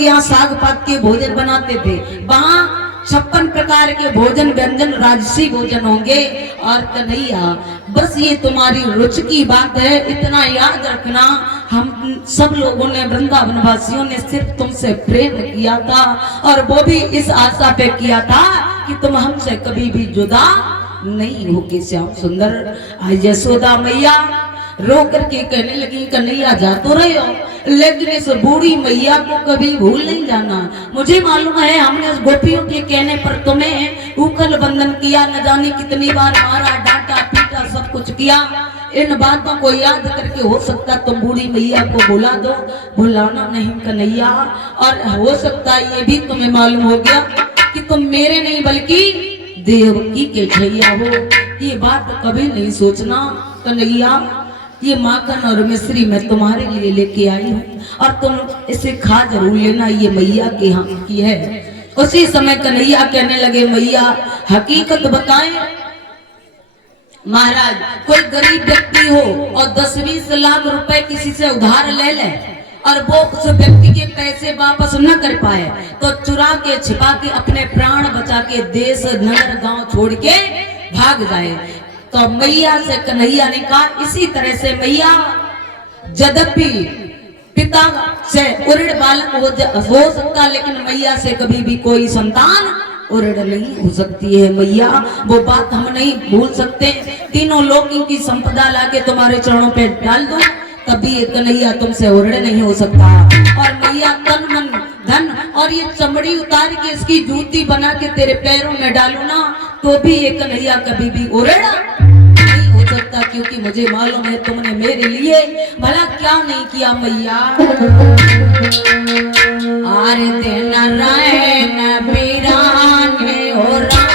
यहाँ साग पात के भोजन बनाते थे, वहाँ 56 प्रकार के भोजन व्यंजन राजसी भोजन होंगे। और कन्हैया बस ये तुम्हारी रुचि की बात है, इतना याद रखना, हम सब लोगों ने वृंदावन वासियों ने सिर्फ तुमसे प्रेम किया था, और वो भी इस आशा पे किया था कि तुम हमसे कभी भी जुदा नहीं होगी। श्याम सुंदर आज यशोदा मैया रो करके कहने लगी, कन्हैया जा तो रहे हो, लेकिन इस बूढ़ी मैया को कभी भूल नहीं जाना। मुझे मालूम है हमने उस गोपियों के कहने पर तुम्हें उखल बंधन किया, न जाने कितनी बार मारा, डांटा, पीटा, सब कुछ किया। इन बातों को याद करके हो सकता तुम बूढ़ी मैया को भुला दो, भुलाना नहीं कन्हैया। और हो सकता ये भी तुम्हें मालूम हो गया कि तुम मेरे नहीं बल्कि देवकी के छैया हो। ये बात कभी नहीं सोचना कन्हैया, ये माखन और मिश्री मैं तुम्हारे लिए लेके आई हूँ, और तुम इसे खा जरूर लेना, ये मैया के हाथ की है। उसी समय कन्हैया कहने लगे, मैया हकीकत बताएं महाराज, कोई गरीब व्यक्ति हो और 10-20 लाख रुपए किसी से उधार ले ले और वो उस व्यक्ति के पैसे वापस न कर पाए, तो चुरा के छिपा के अपने प्राण बचा के देश नगर गांव छोड़ के भाग जाए। तो मैया से कन्हैया ने कहा, इसी तरह से मैया यद्यपि पिता से उऋण बालक हो सकता, लेकिन मैया से कभी भी कोई संतान उऋण नहीं हो सकती है। मैया वो बात हम नहीं भूल सकते, तीनों लोगों की संपदा लाके तुम्हारे चरणों पे डाल दो, तभी ये कन्हैया तुमसे उऋण नहीं हो सकता। और मैया तन मन धन और ये चमड़ी उतार के इसकी जूती बना के तेरे पैरों में डालू ना, तो भी ये कन्हैया कभी भी उऋण नहीं हो सकता, क्योंकि मुझे मालूम है तुमने मेरे लिए भला क्या नहीं किया मैया। आरती नारायण बीराने हो राम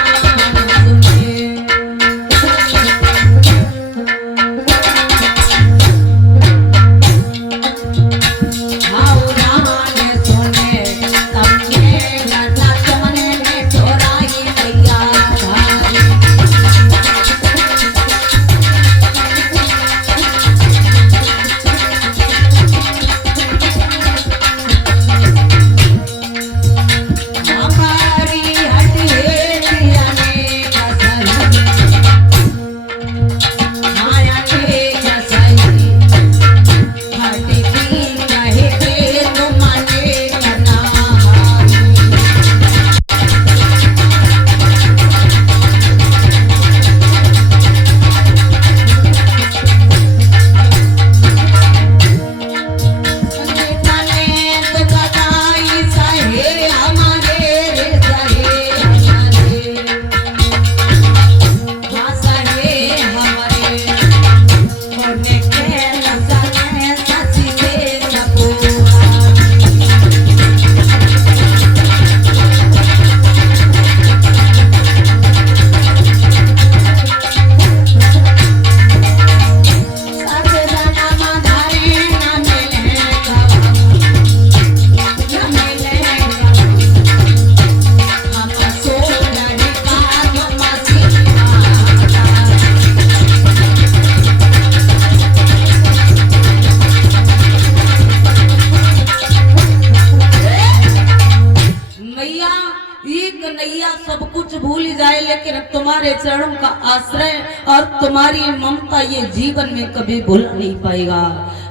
तुम्हारे चरणों का आश्रय और तुम्हारी ममता ये जीवन में कभी भूल नहीं पाएगा।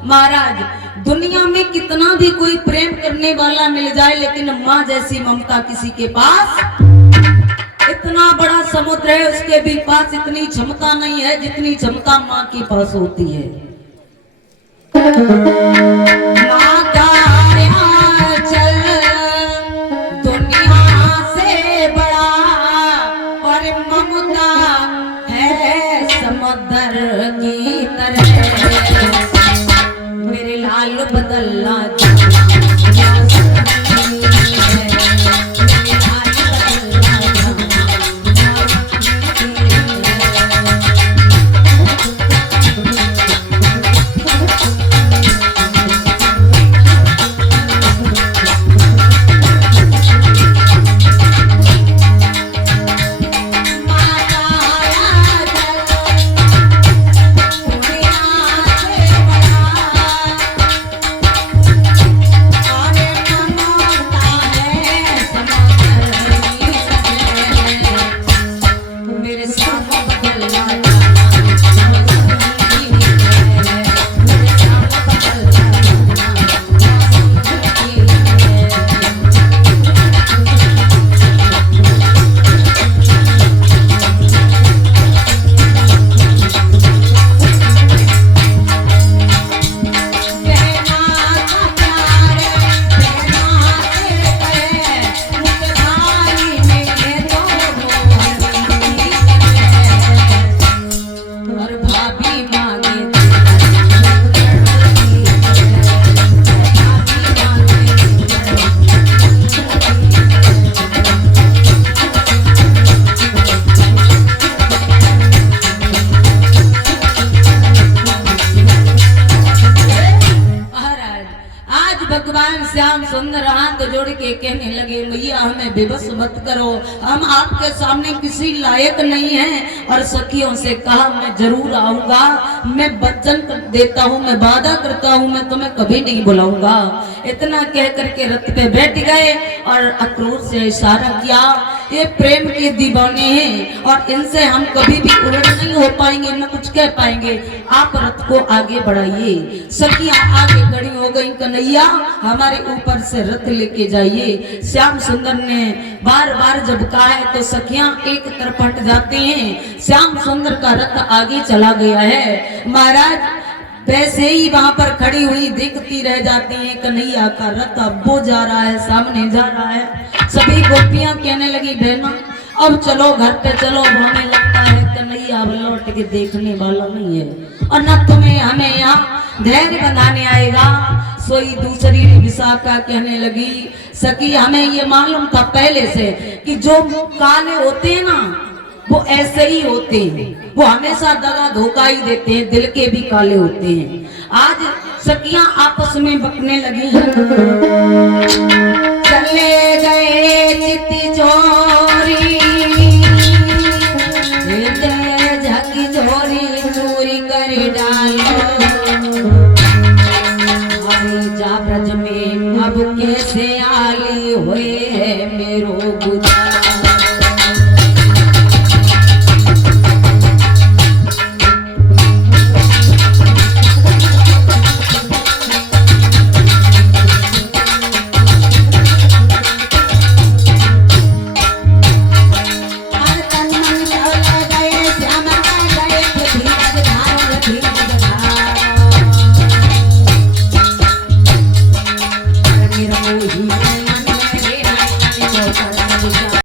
महाराज दुनिया में कितना भी कोई प्रेम करने वाला मिल जाए, लेकिन माँ जैसी ममता किसी के पास, इतना बड़ा समुद्र है उसके भी पास इतनी क्षमता नहीं है जितनी क्षमता माँ के पास होती है। माँ का की तरह मेरे लाल बदलना के कहने लगे मैया हमें विवश मत करो, हम आपके सामने किसी लायक नहीं हैं। और सखियों से कहा मैं जरूर आऊंगा, मैं वचन देता हूँ, मैं वादा करता हूँ, मैं तुम्हें कभी नहीं बुलाऊंगा। इतना कह करके रथ पे बैठ गए और अक्रोश से इशारा किया, ये प्रेम के दीवाने हैं और इनसे हम कभी भी उलट नहीं हो पाएंगे, न कुछ कह पाएंगे, आप रथ को आगे बढ़ाइए। सखियां आगे खड़ी हो गई, कन्हैया हमारे ऊपर से रथ लेके जाइए। श्याम सुंदर ने बार बार जब कहा है तो सखियां एक तरफ हट जाते हैं। श्याम सुंदर का रथ आगे चला गया है। महाराज वैसे ही वहां पर खड़ी हुई देखती रह जाती हैं, कन्हैया का रथ अब वो जा रहा है, सामने जा रहा है। सभी गोपियां कहने लगी बहना अब चलो घर पे चलो, हमें लगता है कन्हैया अब लौट के देखने वाला नहीं है और न तुम्हें हमें यहाँ धैर्य बनाने आएगा। सोई दूसरी विशाखा कहने लगी सखी हमें ये मालूम था पहले से कि जो काले होते हैं ना वो ऐसे ही होते हैं, वो हमेशा दगा धोखा ही देते हैं, दिल के भी काले होते हैं। आज सखियां आपस में बकने लगी, चले गए चित्ती चोरी, झकी झोरी चोरी कर डालो, जा ब्रज में अब कैसे आले हुए है मेरो गुजर।